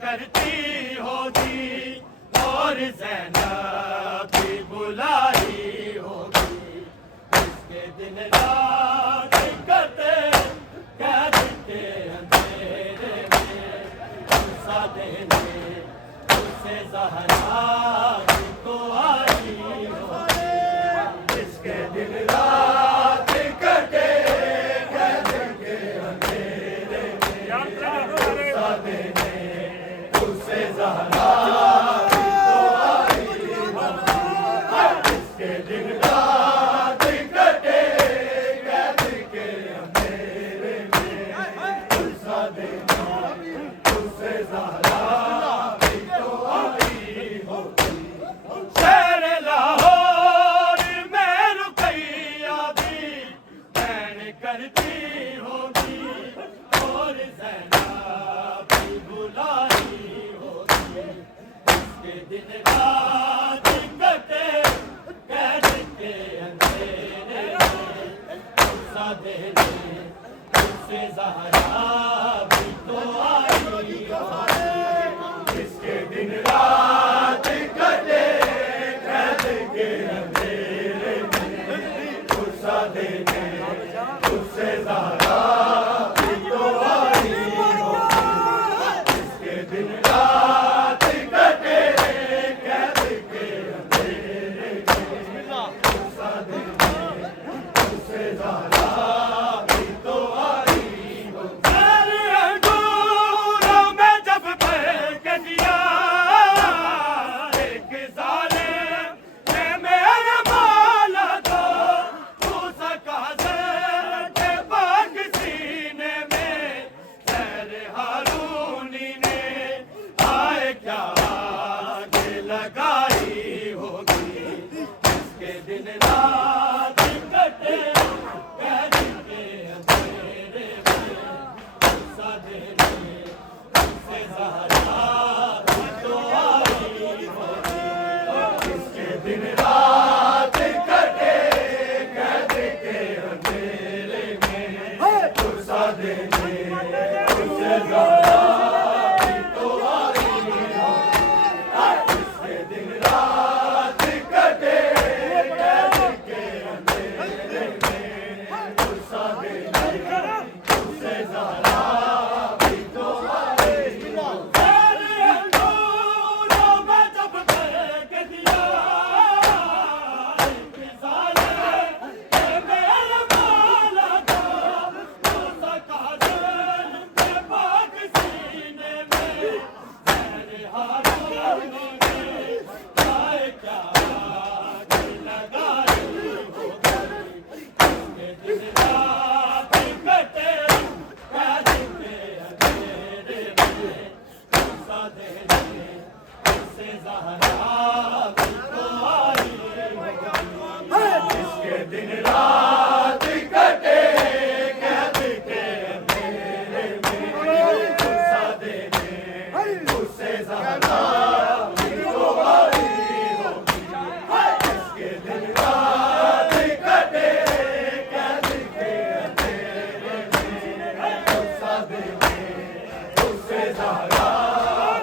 करती होगी और ज़ैनब भी बुलाई होगी। इसके दिन रात कटे कैद के अंधेरे में तुमसा देने उसे ज़हरा भी तो आई होगी। इसके दिन रात कटे कैद के अंधेरे में तुमसा देने उसे ज़हरा भी तो आई होगी। इसके दिन रात कटे कैद के अंधेरे में तुमसा देने उसे ज़हरा भी तो आई होगी। शेर लाहौर में रुकैया भी बैन करती होगी और ज़ैनब भी बुलाई होगी। इसके दिन रात कटे कैद के अंधेरे में तुमसा देने उसे ज़हरा भी तो आई होगी। इसके दिन रात कटे कैद के अंधेरे में तुमसा देने उसे ज़हरा भी तो आई होगी। इसके दिन रात कटे कैद के अंधेरे में तुमसा देने उसे ज़हरा भी तो आई होगी। मेरे अंगूरों में जब भर के दिया एक ज़ालिम ने मेरे मौला को मूसा का ज़र के बाग सीने में ज़र हारूनी ने आए क्या आग लगाई होगी। इसके दिन रात कटे कैद के अंधेरे में तुमसा देने उसे ज़हरा भी तो आई होगी। इसके दिन रात कटे कैद के अंधेरे में तुमसा देने उसे ज़हरा भी तो आई होगी। इसके दिन रात कटे कैद के अंधेरे में तुमसा देने उसे ज़हरा भी तो आई होगी। मेरे अंगूरों में जब भर के दिया एक ज़ालिम ने मेरे मौला को मूसा का ज़र के बाग सीने में ज़र हारूनी ने आए क्या आग लगाई होगी। इसके दिन रात कटे कैद के अंधेरे में तुमसा देने उसे ज़हरा भी तो आई होगी। इसके दिन रात कटे कैद के अंधेरे में तुमसा देने उसे ज़हरा भी तो आई होगी। इसके दिन रात कटे कैद के अंधेरे में तुमसा देने उसे ज़हरा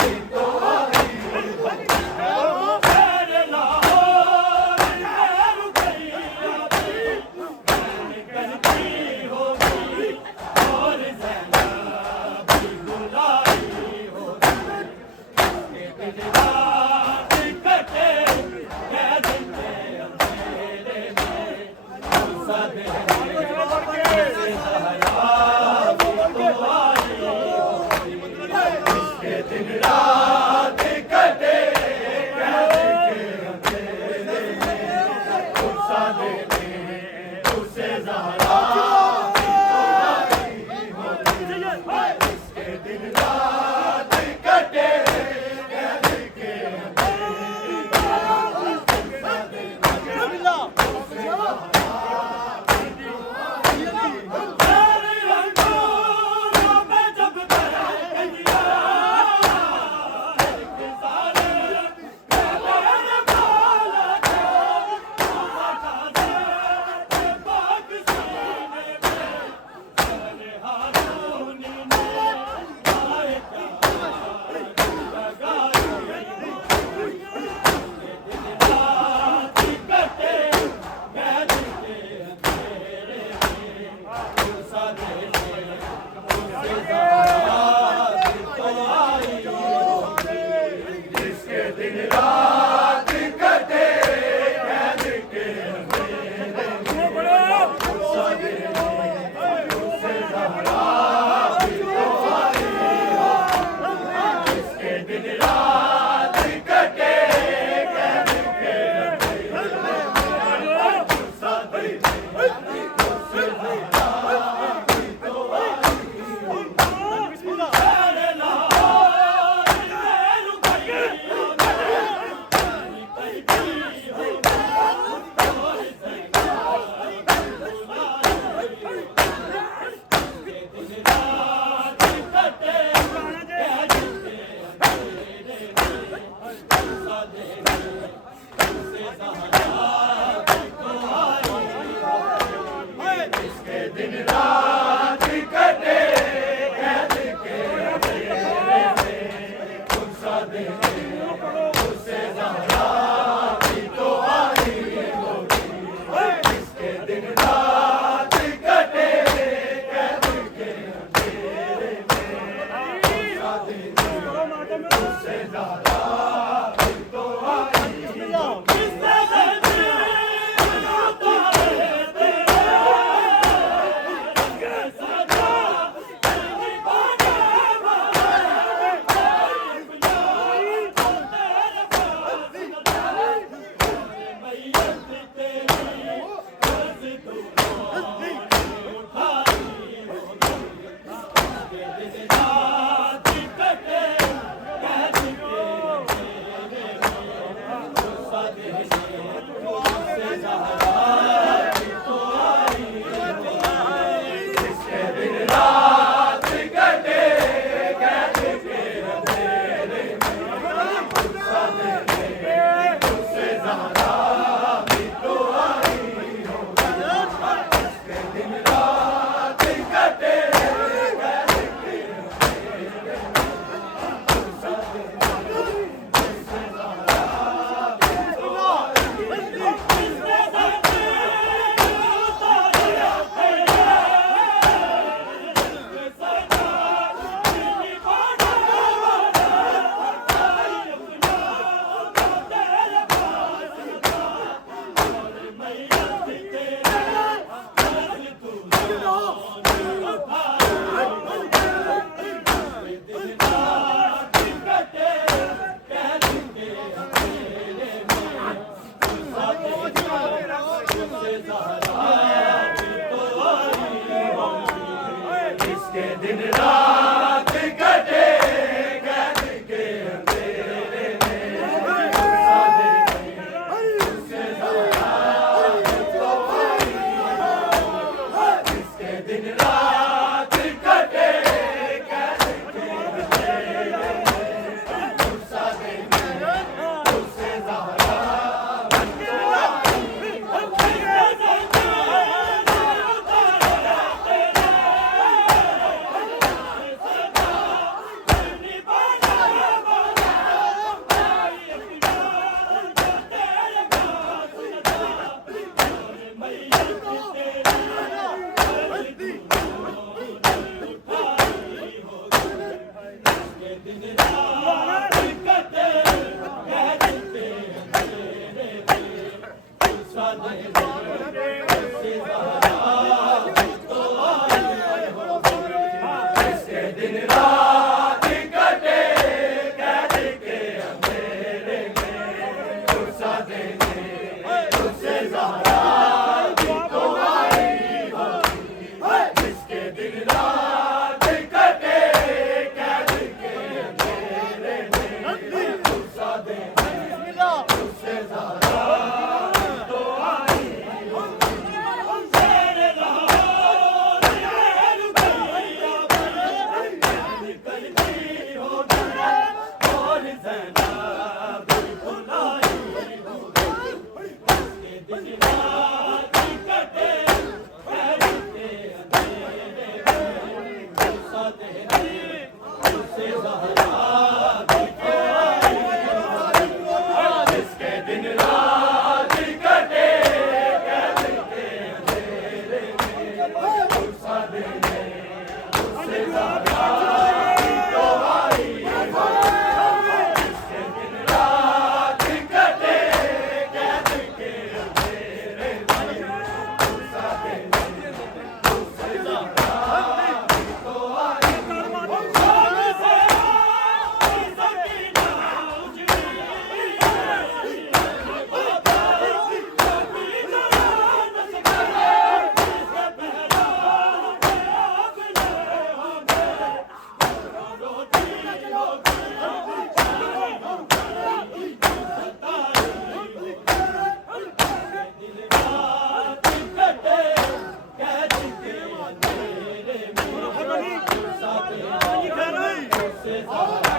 भी तो आई होगी। शेर लाहौर में रुकैया भी बैन करती होगी और ज़ैनब भी बुलाई होगी। इसके दिन रात कटे कैद के अंधेरे में तुमसा देने उसे ज़हरा भी तो आई होगी। इसके दिन रात कटे कैद के अंधेरे में तुमसा देने उसे ज़हरा भी तो आई होगी। इसके दिन रात कटे कैद के अंधेरे में तुमसा देने उसे ज़हरा भी तो आई होगी। मेरे अंगूरों में जब भर के दिया Sabe,